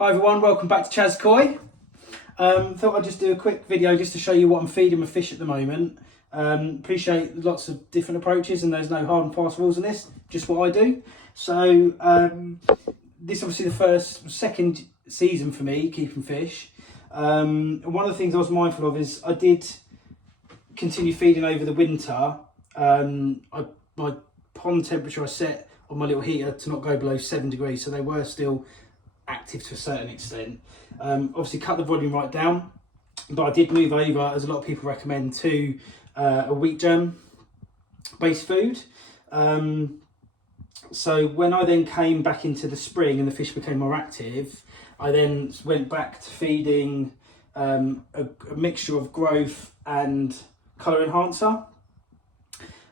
Hi everyone, welcome back to Chaz Koi. Thought I'd just do a quick video just to show you what I'm feeding my fish at the moment. Appreciate lots of different approaches and there's no hard and fast rules in this, just what I do. So this is obviously the second season for me keeping fish. And one of the things I was mindful of is I did continue feeding over the winter. My pond temperature I set on my little heater to not go below 7 degrees, so they were still active to a certain extent. Obviously cut the volume right down, but I did move over, as a lot of people recommend, to a Wheatgerm based food. So when I then came back into the spring and the fish became more active, I then went back to feeding a mixture of growth and colour enhancer.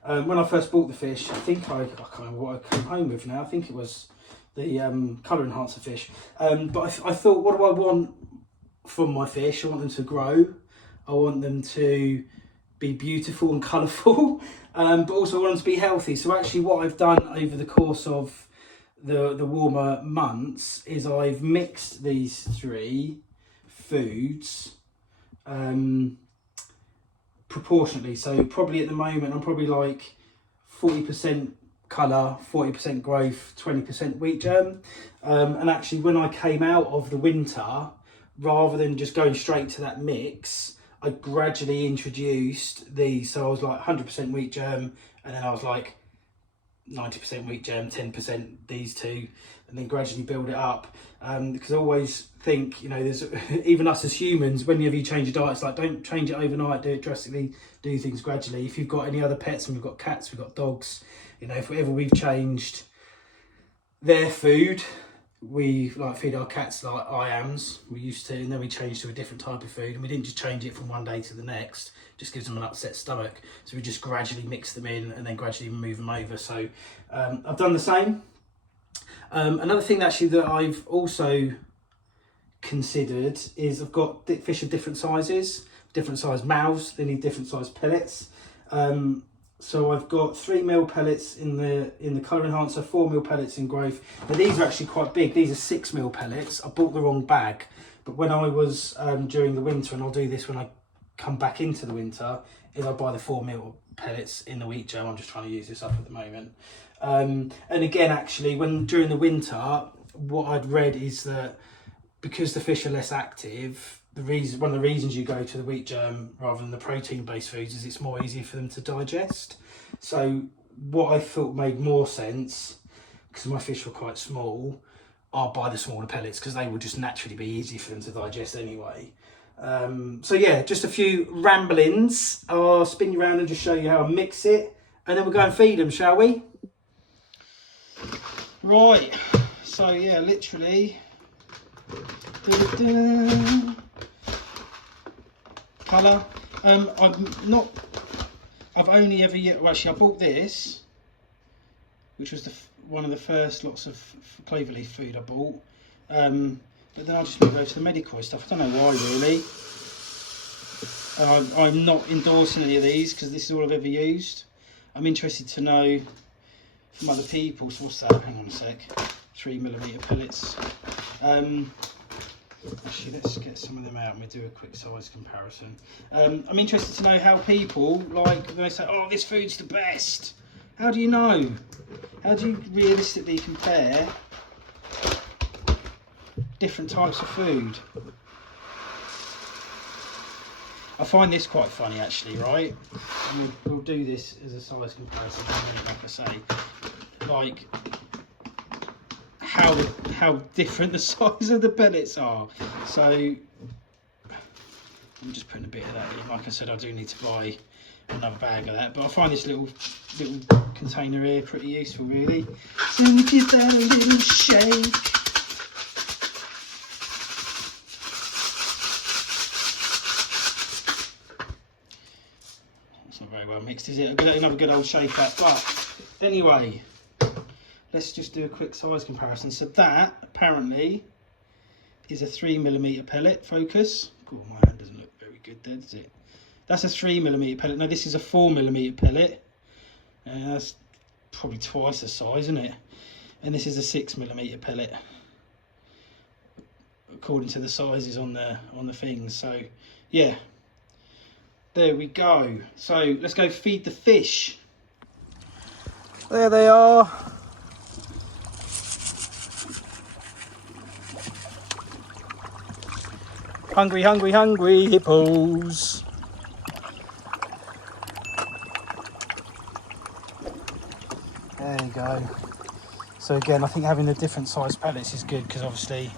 When I first bought the fish, I think I can't remember what I came home with now. I think it was the colour enhancer fish. But I thought, what do I want from my fish? I want them to grow. I want them to be beautiful and colourful, but also I want them to be healthy. So actually what I've done over the course of the warmer months is I've mixed these three foods proportionately. So probably at the moment I'm probably like 40% colour, 40% growth, 20% Wheatgerm. And actually when I came out of the winter, rather than just going straight to that mix, I gradually introduced these. So I was like 100% Wheatgerm, and then I was like 90% Wheatgerm, 10% these two, and then gradually build it up. Because I always think, you know, there's even us as humans, whenever you change your diet, it's like, don't change it overnight, do it drastically, do things gradually. If you've got any other pets, and we've got cats, we've got dogs, you know, if ever we've changed their food, we like feed our cats like IAMs, we used to, and then we changed to a different type of food, and we didn't just change it from one day to the next, just gives them an upset stomach. So we just gradually mix them in and then gradually move them over. So I've done the same. Another thing actually that I've also considered is I've got fish of different sizes, different size mouths, they need different size pellets. So I've got 3mm pellets in the colour enhancer, 4mm pellets in growth. Now these are actually quite big. These are 6mm pellets. I bought the wrong bag, but when I was during the winter, and I'll do this when I come back into the winter, is I buy the 4mm pellets in the Wheatgerm. I'm just trying to use this up at the moment. And again, actually, during the winter, what I'd read is that because the fish are less active, one of the reasons you go to the Wheatgerm rather than the protein-based foods is it's more easier for them to digest. So what I thought made more sense, because my fish were quite small, I'll buy the smaller pellets because they will just naturally be easy for them to digest anyway. So yeah, just a few ramblings. I'll spin you around and just show you how I mix it, and then we'll go and feed them, shall we? Right, so yeah, literally. Colour. I've only ever well, actually I bought this, which was one of the first lots of Cloverleaf food I bought. But then I'll just move over to the Medikoi stuff. I don't know why really. And I'm not endorsing any of these because this is all I've ever used. I'm interested to know from other people. So what's that? Hang on a sec. 3mm pellets. Actually, let's get some of them out and we'll do a quick size comparison. I'm interested to know how people, like, they say, oh, this food's the best. How do you know? How do you realistically compare different types of food? I find this quite funny actually, right? And we'll do this as a size comparison, like I say. Like, how different the size of the pellets are. So I'm just putting a bit of that in. Like I said, I do need to buy another bag of that, but I find this little container here pretty useful really. So we give that a little shake. It's not very well mixed, is it? I'll get another good old shake up. But anyway, let's just do a quick size comparison. So that apparently is a 3mm pellet. Focus. Oh, my hand doesn't look very good there, does it? That's a 3mm pellet. Now this is a 4mm pellet. That's probably twice the size, isn't it? And this is a 6mm pellet. according to the sizes on the things. So yeah, there we go. So let's go feed the fish. There they are. Hungry, hungry, hungry hippos. There you go. So again, I think having the different size pellets is good, because obviously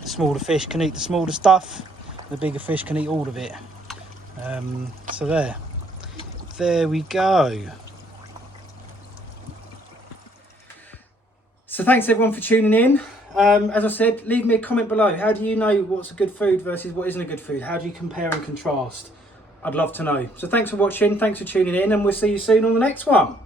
the smaller fish can eat the smaller stuff, the bigger fish can eat all of it. So there we go. So thanks everyone for tuning in. As I said, leave me a comment below. How do you know what's a good food versus what isn't a good food? How do you compare and contrast? I'd love to know. So thanks for watching, thanks for tuning in, and we'll see you soon on the next one.